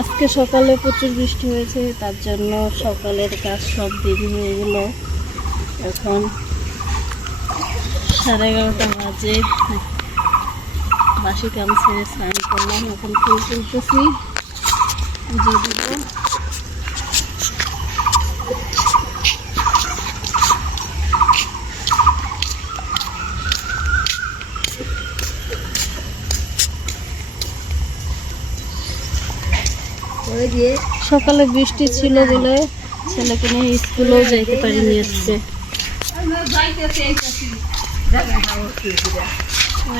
আজকে সকালে প্রচুর বৃষ্টি হয়েছে, তার জন্য সকালের কাজ সব দেরি হয়ে গেল। এখন 11:30 বাজে। বাসি কাম ছেড়ে স্নান করলাম, এখন ফুল তুলতেছি, পুজো দিব। সকালে বৃষ্টি ছিল বলে ছেলেকে নিয়ে স্কুলেও যাইতে পারিনি আজকে।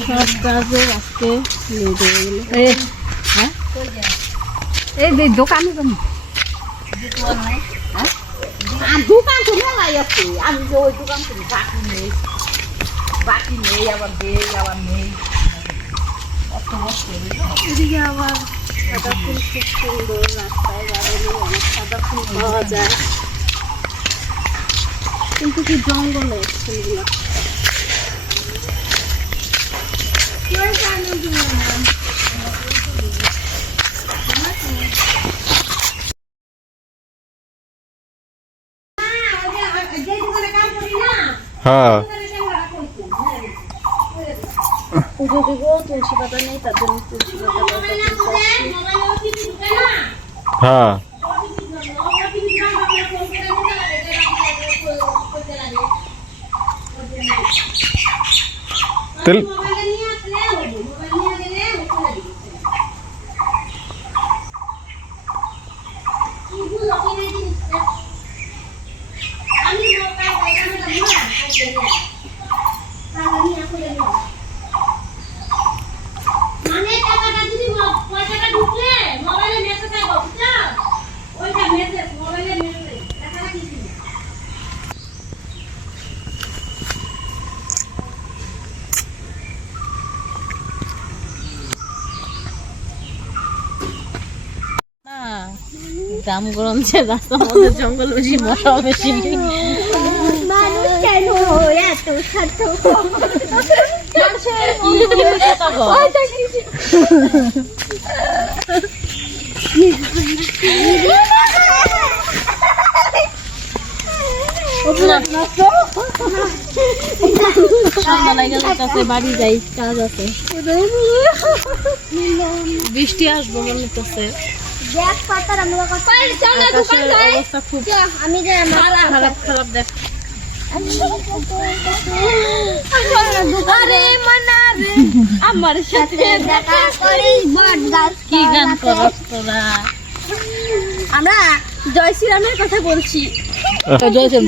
সব কাজে আজকে লেট হয়ে গেল। এই দোকানে দোকান তো মেলাই আছে, আমি যে ওই দোকান থেকে বাকি নেই আবার দেই আবার নেই। এদিকে আবার সাদা ফুল খুব সুন্দর, রাস্তায় বাড়ানো অনেক সাদা ফুল পাওয়া যায়, কিন্তু কি জঙ্গলে ফুলগুলো। হ্যাঁ পুজো দিব, তুলসী পাতা নেই, তার জন্য তুলসী পাতা হ্যাঁ তেল দাম গরম যে রাস্তার মধ্যে জঙ্গল বেশি, মশা বেশি। মানুষ কেন এত ছোট বাড়ি যাই, কাজ আছে, বৃষ্টি আসবো মনে হচ্ছে। অবস্থা খুব খারাপ খারাপ দেখ। আমার সাথে দেখা করিস বট গাছ। কি গান করস তোরা? আমরা জয় শ্রীরামের কথা বলছি। জয় শ্রীরাম।